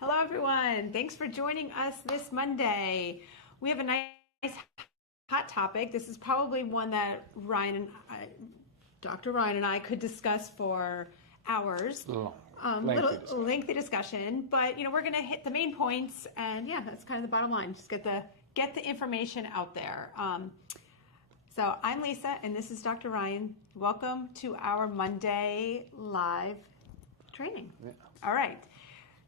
Hello, everyone. Thanks for joining us this Monday. We have a nice hot topic. This is probably one that Dr. Ryan and I could discuss for hours. Lengthy discussion, but we're going to hit the main points, and that's kind of the bottom line. Just get the information out there. So I'm Lisa, and this is Dr. Ryan. Welcome to our Monday live training. Yeah. All right.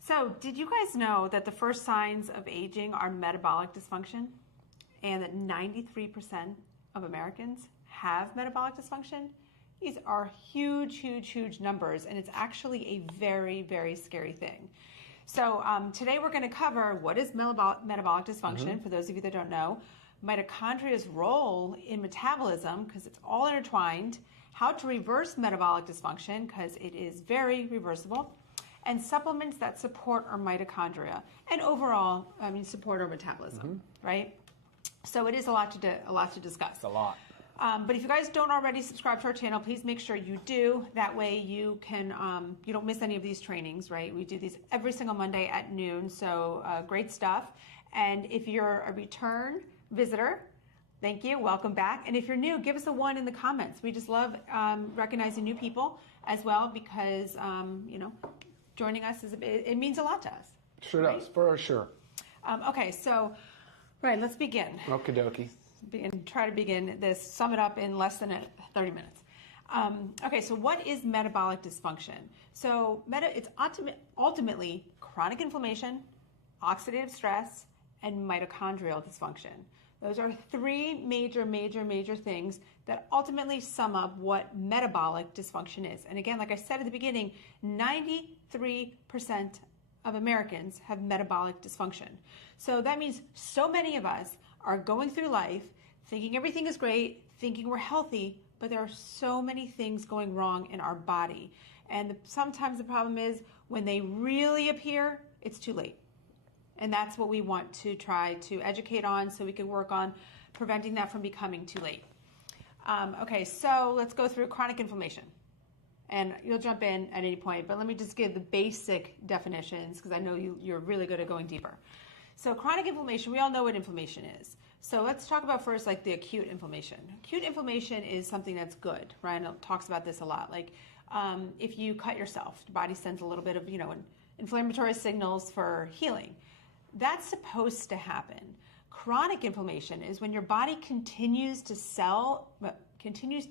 So did you guys know that the first signs of aging are metabolic dysfunction, and that 93% of Americans have metabolic dysfunction? These are huge numbers, and it's actually a very, very scary thing. So today we're going to cover what is metabolic dysfunction, for those of you that don't know, mitochondria's role in metabolism, because it's all intertwined, how to reverse metabolic dysfunction, because it is very reversible, and supplements that support our mitochondria and overall, support our metabolism, right? So it is a lot to discuss. It's a lot. But if you guys don't already subscribe to our channel, please make sure you do. That way you can you don't miss any of these trainings, right? We do these every single Monday at noon, so great stuff. And if you're a return visitor, thank you, welcome back. And if you're new, give us a 1 in the comments. We just love recognizing new people as well, because joining us it means a lot to us. Sure does, for sure. Okay, so let's begin. Okie dokie. Try to begin this, sum it up in less than 30 minutes. Okay, so what is metabolic dysfunction? So it's ultimately chronic inflammation, oxidative stress, and mitochondrial dysfunction. Those are three major things that ultimately sum up what metabolic dysfunction is. And again, like I said at the beginning, 93% of Americans have metabolic dysfunction. So that means so many of us are going through life thinking everything is great, thinking we're healthy, but there are so many things going wrong in our body. And sometimes the problem is when they really appear, it's too late. And that's what we want to try to educate on, so we can work on preventing that from becoming too late. Okay, so let's go through chronic inflammation. And you'll jump in at any point, but let me just give the basic definitions, because I know you're really good at going deeper. So chronic inflammation, we all know what inflammation is. So let's talk about first like the acute inflammation. Acute inflammation is something that's good. Ryan talks about this a lot. Like if you cut yourself, the body sends a little bit of inflammatory signals for healing. That's supposed to happen. Chronic inflammation is when your body continues to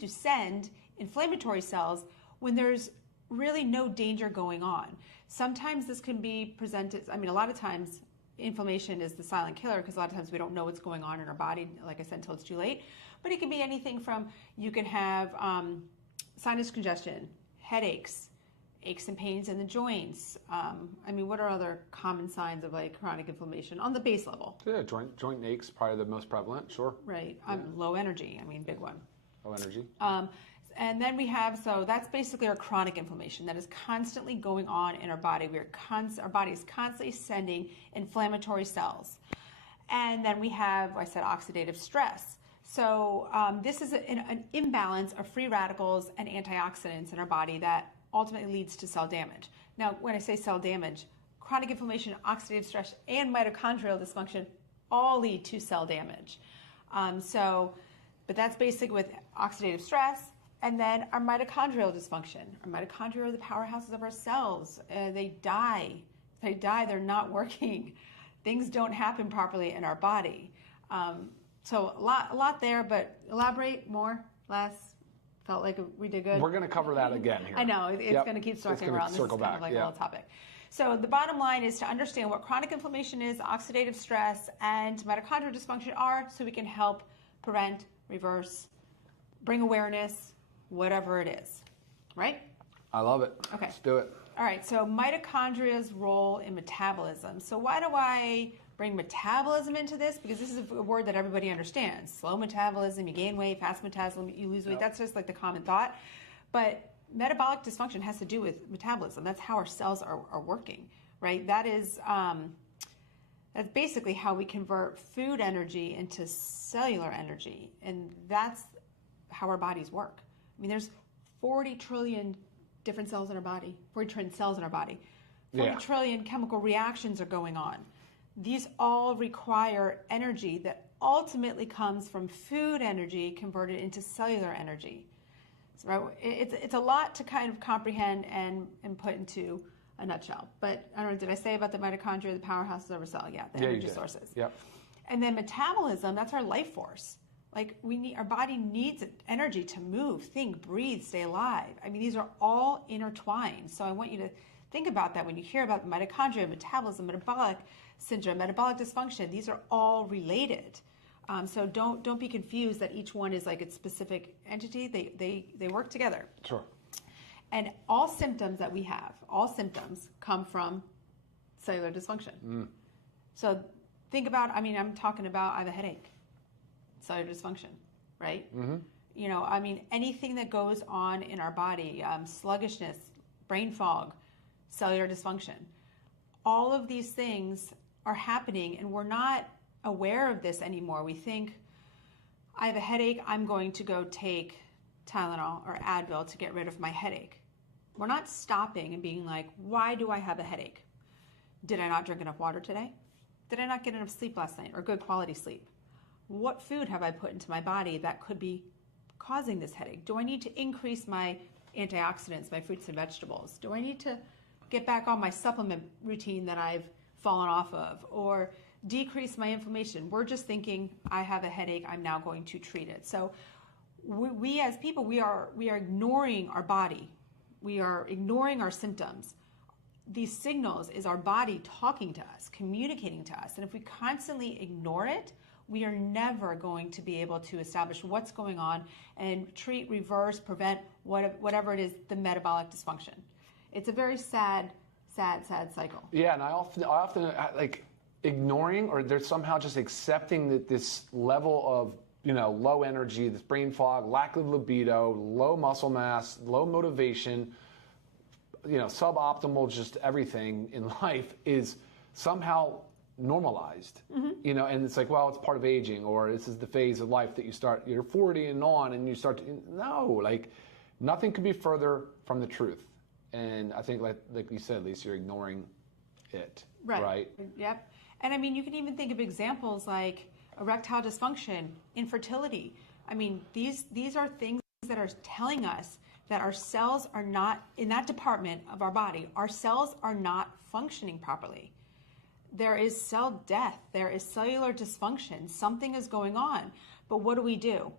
send inflammatory cells when there's really no danger going on. Sometimes this can be presented, a lot of times inflammation is the silent killer, because a lot of times we don't know what's going on in our body, like I said, until it's too late. But it can be anything from, you can have sinus congestion, headaches, aches and pains in the joints. What are other common signs of like chronic inflammation on the base level? Yeah, joint aches, probably the most prevalent, sure. Right, low energy, big one. Low energy. And then we have, so that's basically our chronic inflammation that is constantly going on in our body. Our body is constantly sending inflammatory cells. And then we have, I said, oxidative stress. So this is an imbalance of free radicals and antioxidants in our body that ultimately leads to cell damage. Now, when I say cell damage, chronic inflammation, oxidative stress, and mitochondrial dysfunction all lead to cell damage. But that's basic with oxidative stress. And then our mitochondrial dysfunction. Our mitochondria are the powerhouses of our cells. They die. If they die, they're not working. Things don't happen properly in our body. So a lot there, but elaborate more, less. Felt like we did good. We're going to cover that again here. I know, it's going to keep circling around. This is kind of like a little topic. So the bottom line is to understand what chronic inflammation is, oxidative stress, and mitochondrial dysfunction are, so we can help prevent, reverse, bring awareness, whatever it is, right? I love it. Okay. Let's do it. All right, so mitochondria's role in metabolism. So why do I bring metabolism into this? Because this is a word that everybody understands. Slow metabolism, you gain weight, fast metabolism, you lose weight. That's just like the common thought. But metabolic dysfunction has to do with metabolism. That's how our cells are working, right? That's basically how we convert food energy into cellular energy. And that's how our bodies work. There's 40 trillion different cells in our body, 40 trillion cells in our body. Yeah. trillion chemical reactions are going on. These all require energy that ultimately comes from food energy converted into cellular energy. So it's a lot to kind of comprehend and put into a nutshell. But I don't know, did I say about the mitochondria, the powerhouses of our cell? Yeah, the energy sources. Yep. And then metabolism, that's our life force. Like our body needs energy to move, think, breathe, stay alive. I mean, these are all intertwined. So I want you to think about that when you hear about mitochondria, metabolism, metabolic syndrome, metabolic dysfunction. These are all related. So don't be confused that each one is like its specific entity. They work together. Sure. And all symptoms that we have, all symptoms come from cellular dysfunction. So think about, I'm talking about, I have a headache, cellular dysfunction, right? Anything that goes on in our body, sluggishness, brain fog, cellular dysfunction, all of these things are happening and we're not aware of this anymore. We think, I have a headache, I'm going to go take Tylenol or Advil to get rid of my headache. We're not stopping and being like, why do I have a headache? Did I not drink enough water today? Did I not get enough sleep last night or good quality sleep? What food have I put into my body that could be causing this headache? Do I need to increase my antioxidants, my fruits and vegetables? Do I need to get back on my supplement routine that I've fallen off of or decrease my inflammation? We're just thinking, I have a headache, I'm now going to treat it. So we as people, we are ignoring our body. We are ignoring our symptoms. These signals is our body talking to us, communicating to us. And if we constantly ignore it, we are never going to be able to establish what's going on and treat, reverse, prevent whatever it is, the metabolic dysfunction. It's a very sad cycle. Yeah, and I often like ignoring, or they're somehow just accepting that this level of low energy, this brain fog, lack of libido, low muscle mass, low motivation, suboptimal, just everything in life is somehow normalized. And it's like, well, it's part of aging, or this is the phase of life that you're 40 and on, and you start to, no, like nothing could be further from the truth. And I think like you said, Lisa, you're ignoring it. Right? Yep. And you can even think of examples like erectile dysfunction, infertility. These are things that are telling us that our cells are not, in that department of our body, our cells are not functioning properly. There is cell death. There is cellular dysfunction. Something is going on. But what do?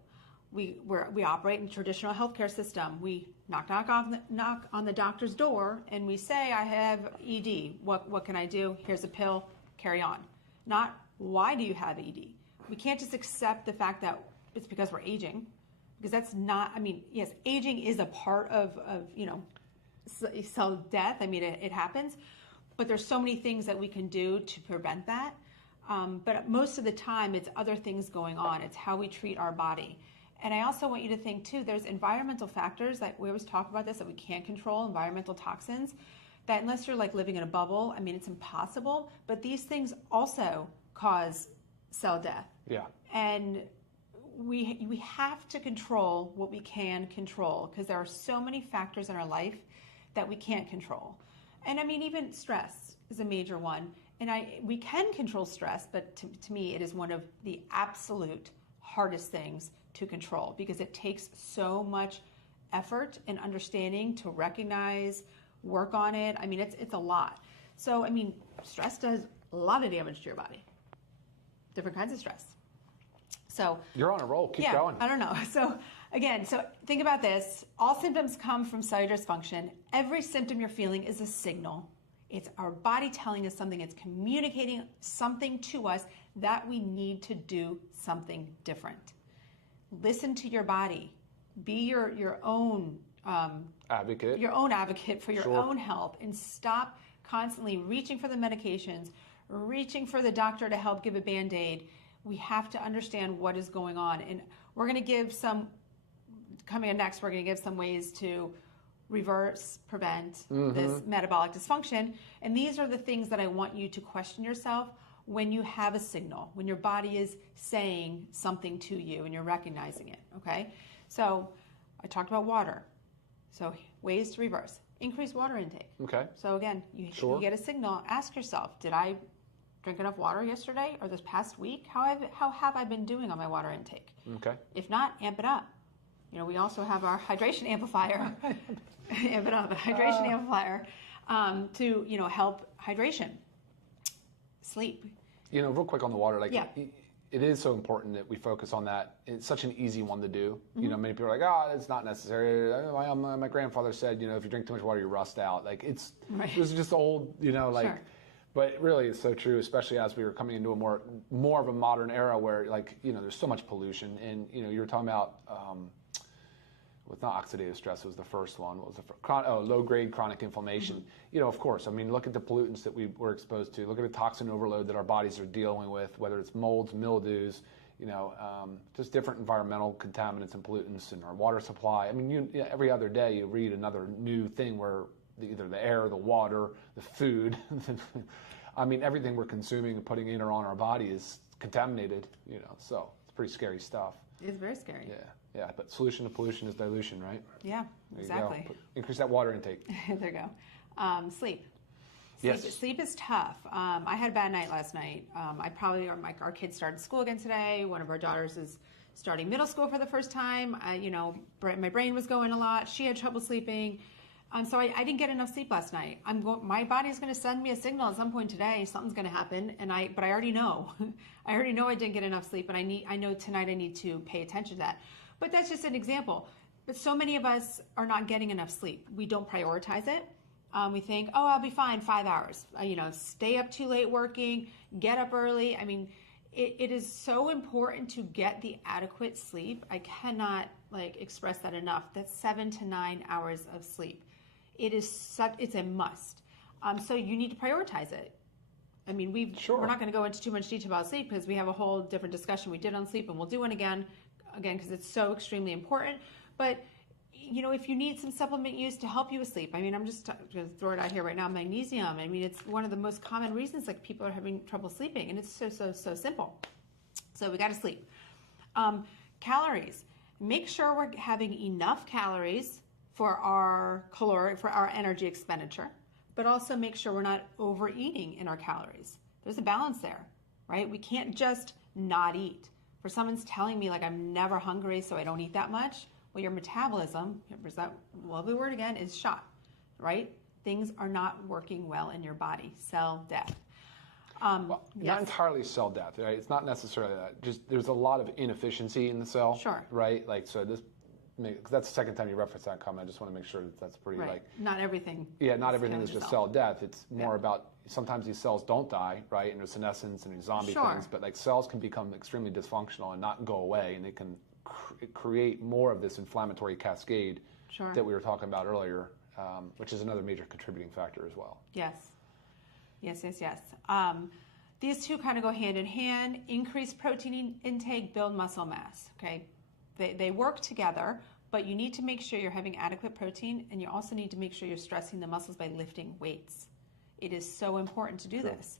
We operate in the traditional healthcare system. We knock on the doctor's door and we say, I have ED. What can I do? Here's a pill. Carry on. Not, why do you have ED? We can't just accept the fact that it's because we're aging, because that's not, yes, aging is a part of cell death. It happens, but there's so many things that we can do to prevent that. But most of the time, it's other things going on. It's how we treat our body. And I also want you to think, too, there's environmental factors that we always talk about this, that we can't control, environmental toxins, that unless you're like living in a bubble, it's impossible. But these things also cause cell death. Yeah. And we have to control what we can control, because there are so many factors in our life that we can't control. And even stress is a major one. And we can control stress, but to me, it is one of the absolute hardest things to control, because it takes so much effort and understanding to recognize, work on it. It's a lot. So, stress does a lot of damage to your body. Different kinds of stress. So you're on a roll. Keep going. I don't know. So again, think about this. All symptoms come from cellular dysfunction. Every symptom you're feeling is a signal. It's our body telling us something. It's communicating something to us that we need to do something different. Listen to your body. Be your own advocate. Your own advocate for your own health, and stop constantly reaching for the medications, reaching for the doctor to help give a Band-Aid. We have to understand what is going on. And we're going to give coming up next, we're going to give some ways to reverse, prevent this metabolic dysfunction. And these are the things that I want you to question yourself when you have a signal, when your body is saying something to you and you're recognizing it, okay? So I talked about water. So ways to reverse. increase water intake. Okay. So again, you get a signal. Ask yourself, did I drink enough water yesterday or this past week? How have I been doing on my water intake? Okay. If not, amp it up. We also have our hydration amplifier. Amp it up, a hydration amplifier to help hydration. Sleep. Real quick on the water, it is so important that we focus on that. It's such an easy one to do. Many people are like, it's not necessary. My grandfather said, if you drink too much water, you rust out. It was just old, Sure. But really it's so true, especially as we were coming into a more of a modern era where there's so much pollution. And, you were talking about, it's not oxidative stress, it was the first one. What was the first? Low-grade chronic inflammation. Of course, look at the pollutants that we were exposed to. Look at the toxin overload that our bodies are dealing with, whether it's molds, mildews, just different environmental contaminants and pollutants in our water supply. Every other day you read another new thing where either the air, the water, the food, everything we're consuming and putting in or on our body is contaminated, so it's pretty scary stuff. It's very scary. Yeah, but solution to pollution is dilution, right? Yeah, exactly. Increase that water intake. There you go. Sleep. Sleep is tough. I had a bad night last night. Our kids started school again today. One of our daughters is starting middle school for the first time. My brain was going a lot. She had trouble sleeping. So I didn't get enough sleep last night. My body's going to send me a signal at some point today. Something's going to happen, but I already know. I already know I didn't get enough sleep, and I know tonight I need to pay attention to that. But that's just an example. But so many of us are not getting enough sleep. We don't prioritize it. We think, I'll be fine 5 hours. Stay up too late working, get up early. It is so important to get the adequate sleep. I cannot express that enough. That's 7 to 9 hours of sleep. It's a must. So you need to prioritize it. We're not going to go into too much detail about sleep because we have a whole different discussion we did on sleep, and we'll do one again because it's so extremely important. But if you need some supplement use to help you with sleep, I'm just going to throw it out here right now. Magnesium. It's one of the most common reasons people are having trouble sleeping, and it's so simple. So we got to sleep. Calories. Make sure we're having enough calories for our energy expenditure, but also make sure we're not overeating in our calories. There's a balance there, right? We can't just not eat. For someone's telling me I'm never hungry, so I don't eat that much, well, your metabolism, there's that lovely word again, is shot, right? Things are not working well in your body. Cell death. Not entirely cell death, right? It's not necessarily that. Just there's a lot of inefficiency in the cell, sure, right? Because that's the second time you referenced that comment. I just want to make sure that's pretty right. Not everything. Yeah, not everything is just cell death. It's more about sometimes these cells don't die, right? And there's senescence and zombie things, but cells can become extremely dysfunctional and not go away, and they can create more of this inflammatory cascade that we were talking about earlier, which is another major contributing factor as well. Yes. These two kind of go hand in hand. Increase protein intake, build muscle mass. Okay, they work together, but you need to make sure you're having adequate protein, and you also need to make sure you're stressing the muscles by lifting weights. It is so important to do this.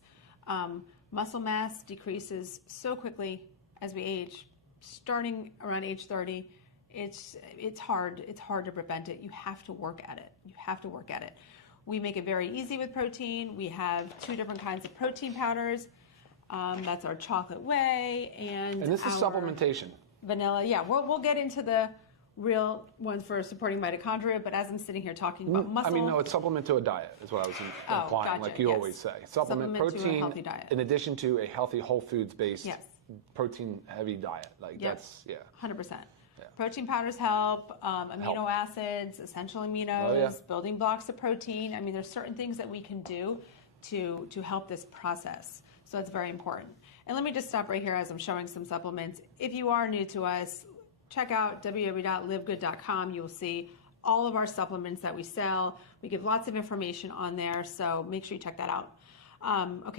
Muscle mass decreases so quickly as we age. Starting around age 30, it's hard to prevent it. You have to work at it. We make it very easy with protein. We have 2 different kinds of protein powders. That's our chocolate whey and this is supplementation. Vanilla. Yeah, we'll get into the real ones for supporting mitochondria, but as I'm sitting here talking about muscle... no, it's supplement to a diet is what I was implying, gotcha. like you always say. Supplement protein to a healthy diet. In addition to a healthy whole foods-based protein-heavy diet. That's, 100%. Yeah. Protein powders help, amino acids, essential aminos, building blocks of protein. There's certain things that we can do to help this process. So that's very important. And let me just stop right here as I'm showing some supplements. If you are new to us, check out www.livegood.com. You'll see all of our supplements that we sell. We give lots of information on there, so make sure you check that out.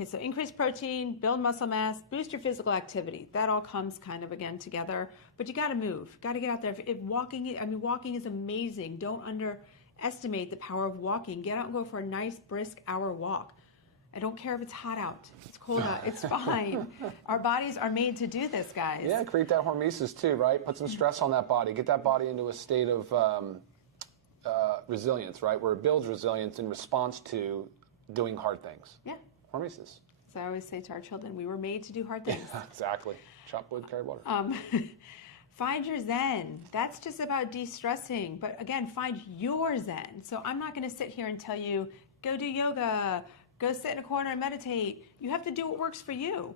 So increase protein, build muscle mass, boost your physical activity. That all comes kind of again together, but you got to move, got to get out there. If walking is amazing. Don't underestimate the power of walking. Get out and go for a nice brisk hour walk. I don't care if it's hot out, it's cold out, it's fine. Our bodies are made to do this, guys. Yeah, create that hormesis too, right? Put some stress on that body. Get that body into a state of resilience, right? Where it builds resilience in response to doing hard things. Yeah. Hormesis. So I always say to our children, we were made to do hard things. Exactly. Chop wood, carry water. Find your zen. That's just about de-stressing. But again, find your zen. So I'm not going to sit here and tell you, go do yoga, go sit in a corner and meditate. You have to do what works for you.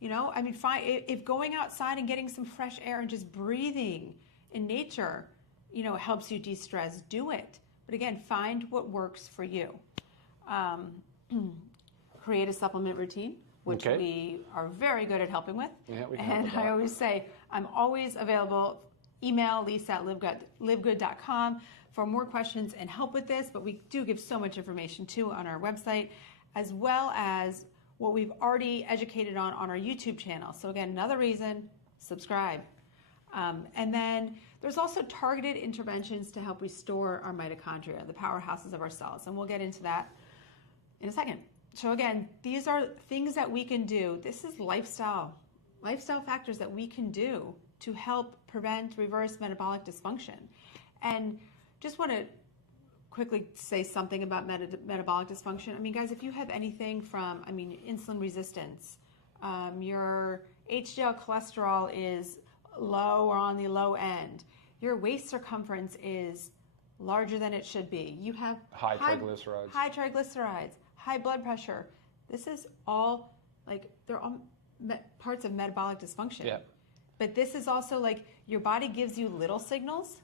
You know, I mean, if going outside and getting some fresh air and just breathing in nature, you know, helps you de-stress, do it. But again, find what works for you. Create a supplement routine, which we are very good at helping with. Yeah, we can and help with that. I always say, I'm always available. Email Lisa at livegood.com for more questions and help with this. But we do give so much information too on our website, as well as what we've already educated on our YouTube channel. So again, another reason, subscribe. And then there's also targeted interventions to help restore our mitochondria, the powerhouses of our cells. And we'll get into that in a second. So again, these are things that we can do. This is lifestyle factors that we can do to help prevent, reverse metabolic dysfunction. And just want to quickly say something about metabolic dysfunction. I mean, guys, if you have anything from, insulin resistance, your HDL cholesterol is low or on the low end, your waist circumference is larger than it should be, you have high triglycerides, high blood pressure. This is all they're all parts of metabolic dysfunction. Yeah. But this is also your body gives you little signals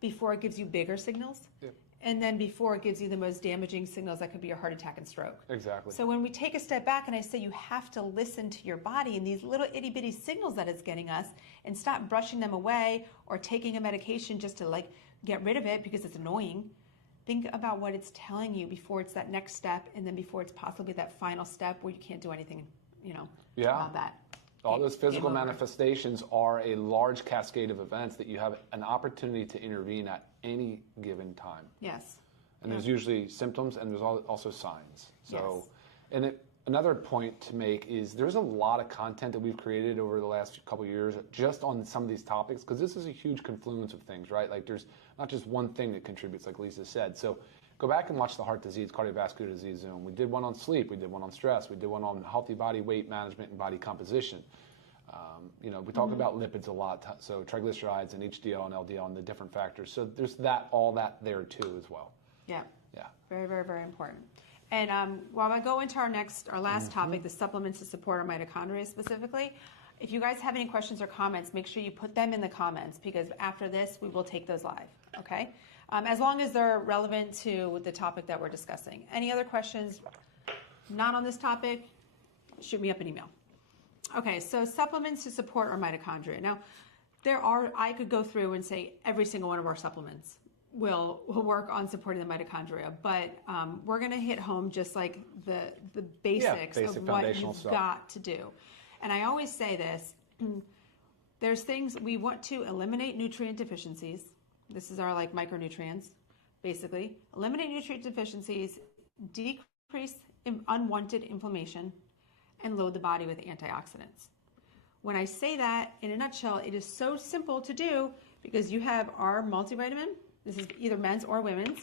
before it gives you bigger signals. Yeah. And then before it gives you the most damaging signals that could be a heart attack and stroke. Exactly. So when we take a step back and I say you have to listen to your body and these little itty bitty signals that it's getting us and stop brushing them away or taking a medication just to get rid of it because it's annoying. Think about what it's telling you before it's that next step and then before it's possibly that final step where you can't do anything, about that. All those physical manifestations are a large cascade of events that you have an opportunity to intervene at any given time. Yes. And there's usually symptoms and there's also signs. So, yes. Another point to make is there's a lot of content that we've created over the last couple of years just on some of these topics because this is a huge confluence of things, right? There's not just one thing that contributes, like Lisa said. So go back and watch the heart disease, cardiovascular disease zone. We did one on sleep. We did one on stress. We did one on healthy body weight management and body composition. We talk about lipids a lot, so triglycerides and HDL and LDL and the different factors. So there's all that there too as well. Yeah. Yeah. Very, very, very important. And while I go into our last topic, the supplements to support our mitochondria specifically, if you guys have any questions or comments, make sure you put them in the comments because after this, we will take those live, okay? As long as they're relevant to the topic that we're discussing. Any other questions not on this topic, shoot me up an email. Okay, so supplements to support our mitochondria. Now, I could go through and say every single one of our supplements will work on supporting the mitochondria, but we're going to hit home just like the basics of what you've got to do. And I always say this, there's things we want to eliminate nutrient deficiencies. This is our micronutrients, basically. Eliminate nutrient deficiencies, decrease unwanted inflammation, and load the body with antioxidants. When I say that, in a nutshell, it is so simple to do because you have our multivitamin, this is either men's or women's,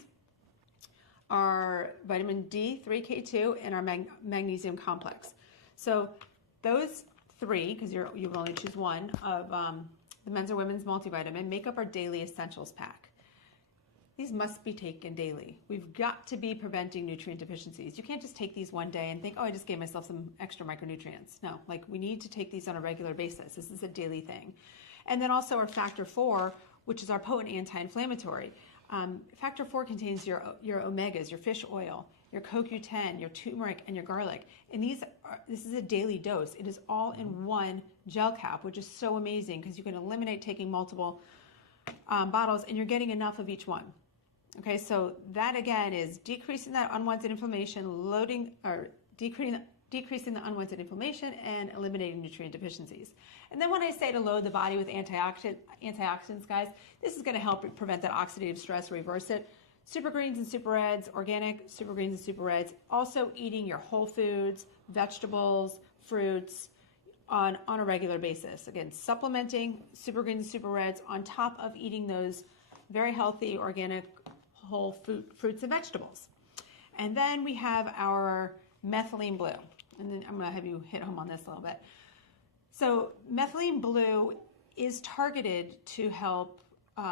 our vitamin D3K2, and our magnesium complex. So those three, because you will only choose one of the men's or women's multivitamin, make up our daily essentials pack. These must be taken daily. We've got to be preventing nutrient deficiencies. You can't just take these one day and think, I just gave myself some extra micronutrients. No, we need to take these on a regular basis. This is a daily thing. And then also our factor 4, which is our potent anti-inflammatory. Factor 4 contains your omegas, your fish oil, your CoQ10, your turmeric, and your garlic. And this is a daily dose. It is all in one gel cap, which is so amazing because you can eliminate taking multiple bottles and you're getting enough of each one. Okay, so that again is decreasing that unwanted inflammation, decreasing the unwanted inflammation, and eliminating nutrient deficiencies. And then when I say to load the body with antioxidants, guys, this is going to help prevent that oxidative stress, reverse it. Super greens and super reds, organic super greens and super reds. Also eating your whole foods, vegetables, fruits on a regular basis. Again, supplementing super greens and super reds on top of eating those very healthy, organic, whole fruits and vegetables. And then we have our methylene blue. And then I'm going to have you hit home on this a little bit. So methylene blue is targeted to help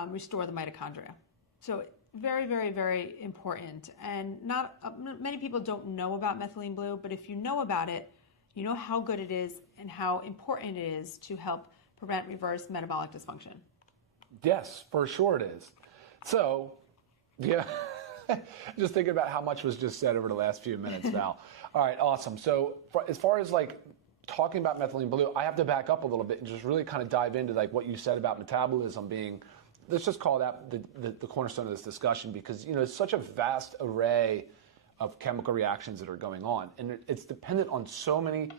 restore the mitochondria. So very, very, very important. And not many people don't know about methylene blue, but if you know about it, you know how good it is and how important it is to help prevent reverse metabolic dysfunction. Yes, for sure it is. So, yeah, just thinking about how much was just said over the last few minutes, Val. All right, awesome. So as far as like talking about methylene blue, I have to back up a little bit and just really kind of dive into like what you said about metabolism being, let's just call that the cornerstone of this discussion, because it's such a vast array of chemical reactions that are going on, and it's dependent on so many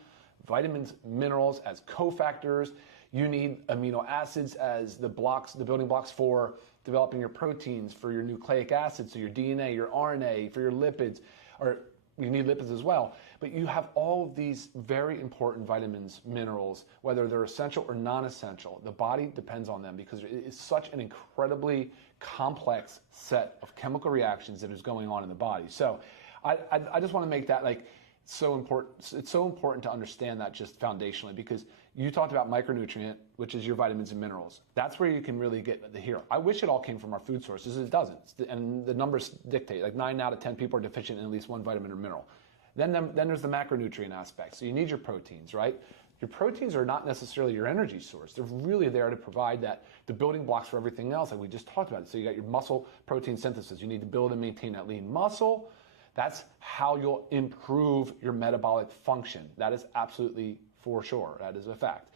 vitamins, minerals as cofactors. You need amino acids as the building blocks for developing your proteins, for your nucleic acids, so your DNA, your RNA, for your lipids, or you need lipids as well. But you have all of these very important vitamins, minerals, whether they're essential or non-essential. The body depends on them because it is such an incredibly complex set of chemical reactions that is going on in the body. So I just want to make that like so important. It's so important to understand that just foundationally, because you talked about micronutrient, which is your vitamins and minerals. That's where you can really get the hero. I wish it all came from our food sources. It doesn't. And the numbers dictate, like 9 out of 10 people are deficient in at least one vitamin or mineral. Then there's the macronutrient aspect. So you need your proteins, right? Your proteins are not necessarily your energy source. They're really there to provide the building blocks for everything else, like we just talked about. So you got your muscle protein synthesis. You need to build and maintain that lean muscle. That's how you'll improve your metabolic function. That is absolutely for sure. That is a fact.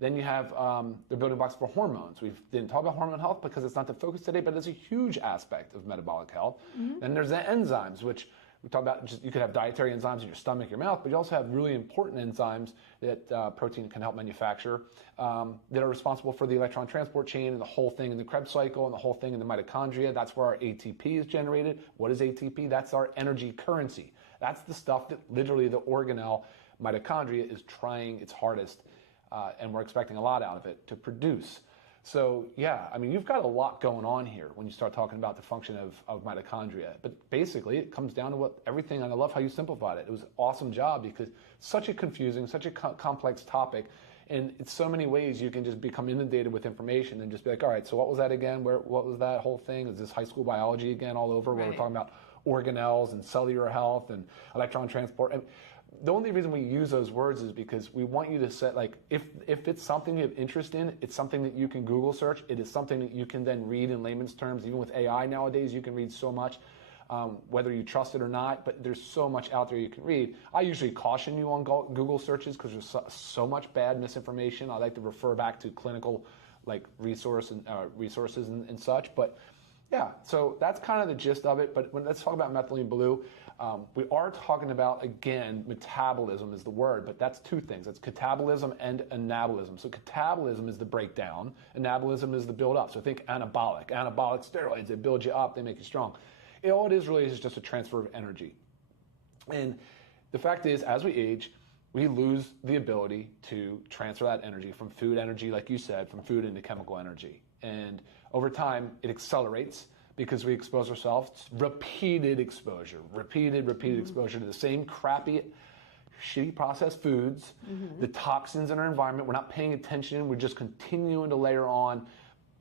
Then you have the building blocks for hormones. We didn't talk about hormone health because it's not the focus today, but it's a huge aspect of metabolic health. Mm-hmm. Then there's the enzymes, which we talk about. You could have dietary enzymes in your stomach, your mouth, but you also have really important enzymes that protein can help manufacture that are responsible for the electron transport chain and the whole thing in the Krebs cycle and the whole thing in the mitochondria. That's where our ATP is generated. What is ATP? That's our energy currency. That's the stuff that literally the organelle mitochondria is trying its hardest, and we're expecting a lot out of it, to produce. So yeah, I mean, you've got a lot going on here when you start talking about the function of mitochondria. But basically, it comes down to everything, and I love how you simplified it. It was an awesome job because such a confusing, such a complex topic, and in so many ways you can just become inundated with information and just be like, all right, so what was that again? What was that whole thing? Is this high school biology again all over, where we're talking about organelles and cellular health and electron transport? And the only reason we use those words is because we want you to set, like, if it's something you have interest in, it's something that you can Google search. It is something that you can then read in layman's terms. Even with AI nowadays, you can read so much, whether you trust it or not, but there's so much out there you can read. I usually caution you on Google searches because there's so much bad misinformation. I like to refer back to clinical resources and such. But yeah, so that's kind of the gist of it. But let's talk about methylene blue. We are talking about, again, metabolism is the word, but that's two things. It's catabolism and anabolism. So catabolism is the breakdown. Anabolism is the build up. So think anabolic. Anabolic steroids, they build you up, they make you strong. All it is really is just a transfer of energy. And the fact is, as we age, we lose the ability to transfer that energy from food energy, like you said, from food into chemical energy. And over time, it accelerates because we expose ourselves to repeated exposure to the same crappy, shitty processed foods, the toxins in our environment. We're not paying attention. We're just continuing to layer on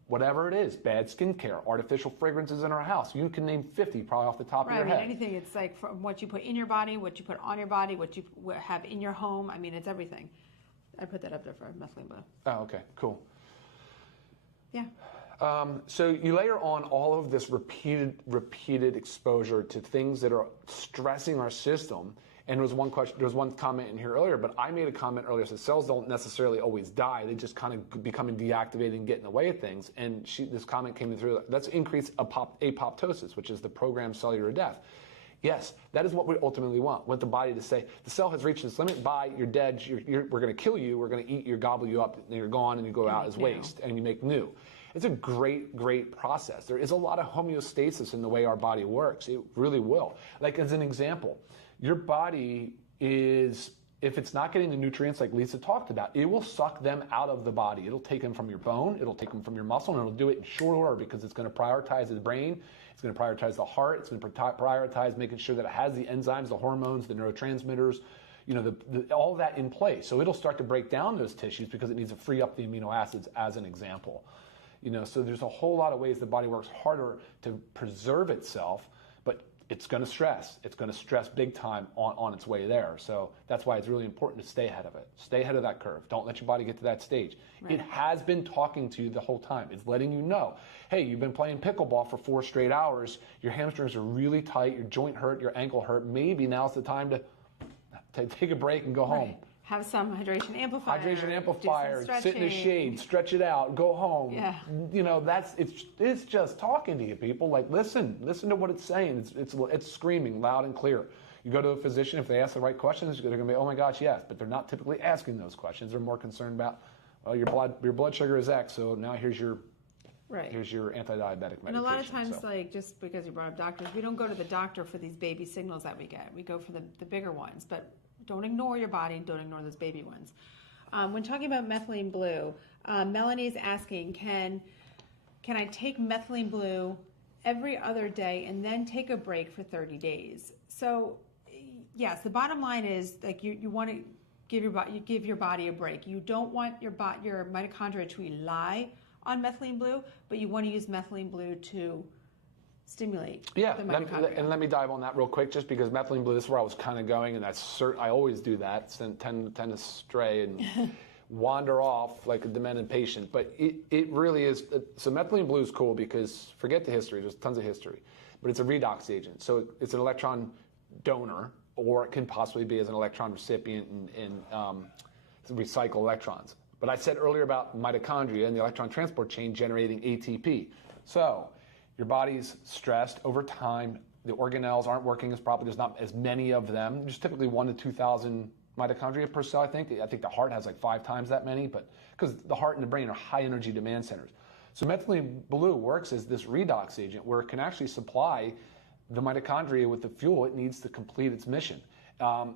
whatever it is, bad skincare, artificial fragrances in our house. You can name 50 probably off the top of your head. Anything. It's like from what you put in your body, what you put on your body, what you have in your home. I mean, it's everything. I put that up there for methylene blue. Oh, okay, cool. Yeah. So you layer on all of this repeated exposure to things that are stressing our system. And there was one comment in here earlier, but I made a comment earlier. So cells don't necessarily always die; they just kind of becoming deactivated and get in the way of things. And this comment came through. Let's increase apoptosis, which is the programmed cellular death. Yes, that is what we ultimately want. We want the body to say, the cell has reached this limit. Bye, you're dead. We're going to kill you. We're going to eat you, gobble you up, and you're gone, and you go out as waste, and you make new. It's a great process. There is a lot of homeostasis in the way our body works. It really will. Like, as an example, your body is if it's not getting the nutrients like Lisa talked about, it will suck them out of the body. It'll take them from your bone, it'll take them from your muscle, and it'll do it in short order because it's going to prioritize the brain, it's going to prioritize the heart, it's going to prioritize making sure that it has the enzymes, the hormones, the neurotransmitters, all that in place. So it'll start to break down those tissues because it needs to free up the amino acids, as an example. So there's a whole lot of ways the body works harder to preserve itself, but it's going to stress. It's going to stress big time on its way there. So that's why it's really important to stay ahead of it. Stay ahead of that curve. Don't let your body get to that stage. Right. It has been talking to you the whole time. It's letting you know, hey, you've been playing pickleball for 4 straight hours. Your hamstrings are really tight. Your joint hurt. Your ankle hurt. Maybe now's the time to take a break and go home. Have some hydration amplifier. Sit in the shade, stretch it out, go home. Yeah. It's just talking to you, people. Like, listen to what it's saying. It's screaming loud and clear. You go to a physician, if they ask the right questions, they're going to be, oh my gosh, yes. But they're not typically asking those questions. They're more concerned about, well, your blood sugar is X, so now here's your anti-diabetic medication. And a lot of times, just because you brought up doctors, we don't go to the doctor for these baby signals that we get. We go for the bigger ones. But don't ignore your body. Don't ignore those baby ones. When talking about methylene blue, Melanie is asking, can I take methylene blue every other day and then take a break for 30 days? So, yes, the bottom line is like you want to give your body a break. You don't want your mitochondria to rely on methylene blue, but you want to use methylene blue to stimulate the mitochondria. And let me dive on that real quick, just because methylene blue, this is where I was kind of going, and I always do that, tend to stray and wander off like a demented patient. But it really is, so methylene blue is cool because, forget the history, there's tons of history, but it's a redox agent. So it's an electron donor, or it can possibly be as an electron recipient and recycle electrons. But I said earlier about mitochondria and the electron transport chain generating ATP. So your body's stressed over time. The organelles aren't working as properly. There's not as many of them. There's typically 1,000 to 2,000 mitochondria per cell, I think. I think the heart has like 5 times that many, but because the heart and the brain are high energy demand centers. So methylene blue works as this redox agent where it can actually supply the mitochondria with the fuel it needs to complete its mission.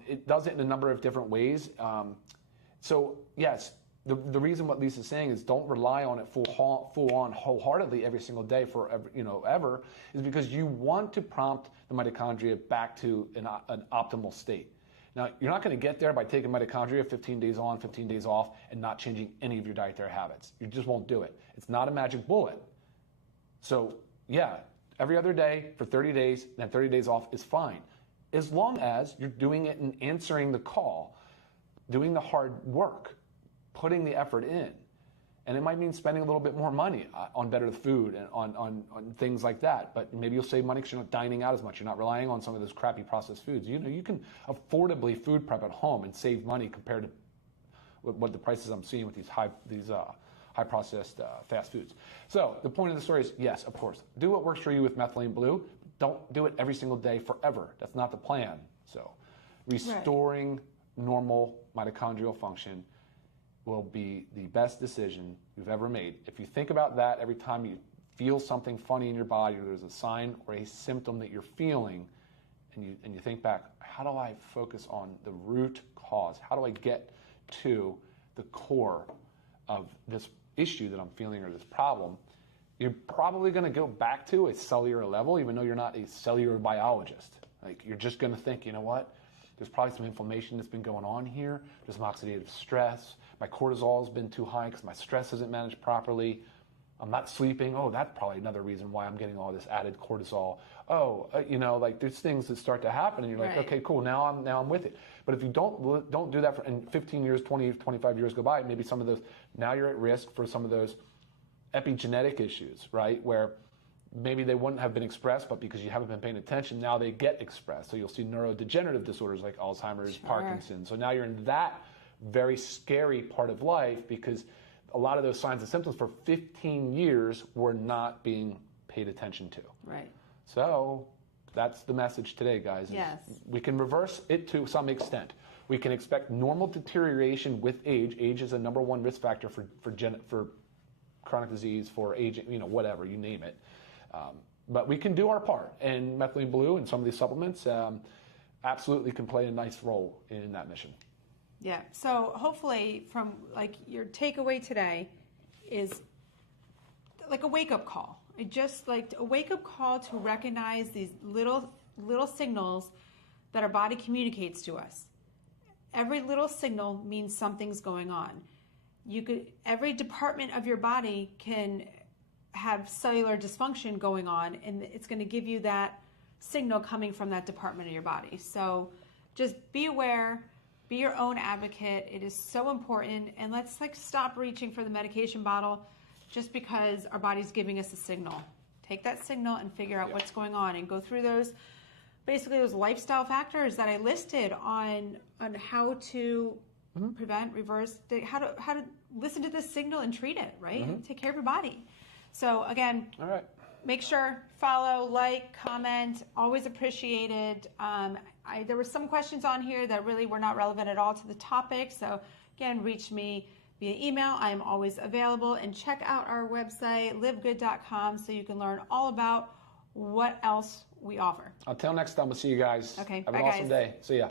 It does it in a number of different ways. So yes, the reason what Lisa's saying is don't rely on it full on wholeheartedly every single day ever is because you want to prompt the mitochondria back to an optimal state. Now, you're not going to get there by taking mitochondria 15 days on, 15 days off, and not changing any of your dietary habits. You just won't do it. It's not a magic bullet. So yeah, every other day for 30 days, then 30 days off is fine. As long as you're doing it and answering the call, doing the hard work, putting the effort in. And it might mean spending a little bit more money on better food and on things like that. But maybe you'll save money because you're not dining out as much. You're not relying on some of those crappy processed foods. You can affordably food prep at home and save money compared to what the prices I'm seeing with these high processed fast foods. So the point of the story is, yes, of course, do what works for you with methylene blue. Don't do it every single day forever. That's not the plan. So restoring normal mitochondrial function will be the best decision you've ever made. If you think about that every time you feel something funny in your body, or there's a sign or a symptom that you're feeling, and you think back, how do I focus on the root cause? How do I get to the core of this issue that I'm feeling or this problem? You're probably going to go back to a cellular level, even though you're not a cellular biologist. Like, you're just going to think, you know what? There's probably some inflammation that's been going on here. There's some oxidative stress. My cortisol has been too high because my stress isn't managed properly. I'm not sleeping. Oh, that's probably another reason why I'm getting all this added cortisol. Oh, there's things that start to happen, and you're like, okay, cool. Now I'm with it. But if you don't do that and 15 years, 20, 25 years go by, maybe some of those, now you're at risk for some of those epigenetic issues, right? Where maybe they wouldn't have been expressed, but because you haven't been paying attention, now they get expressed. So you'll see neurodegenerative disorders like Alzheimer's, Parkinson's. So now you're in that very scary part of life because a lot of those signs and symptoms for 15 years were not being paid attention to. Right. So that's the message today, guys. Yes. We can reverse it to some extent. We can expect normal deterioration with age. Age is a number one risk factor for chronic disease, for aging, whatever, you name it. But we can do our part, and methylene blue and some of these supplements absolutely can play a nice role in that mission. Yeah. So hopefully from like your takeaway today is like a wake-up call. Just like a wake-up call to recognize these little signals that our body communicates to us. Every little signal means something's going on. Every department of your body can have cellular dysfunction going on, and it's going to give you that signal coming from that department of your body. So just be aware, be your own advocate. It is so important, and let's like stop reaching for the medication bottle just because our body's giving us a signal. Take that signal and figure out what's going on, and go through those lifestyle factors that I listed on how to prevent, reverse, how to listen to this signal and treat it, right? Take care of your body. So again, all right. Make sure, follow, like, comment, always appreciated. There were some questions on here that really were not relevant at all to the topic. So again, reach me via email. I am always available. And check out our website, livegood.com, so you can learn all about what else we offer. Until next time, we'll see you guys. Okay, Have bye, an awesome guys. day. See ya.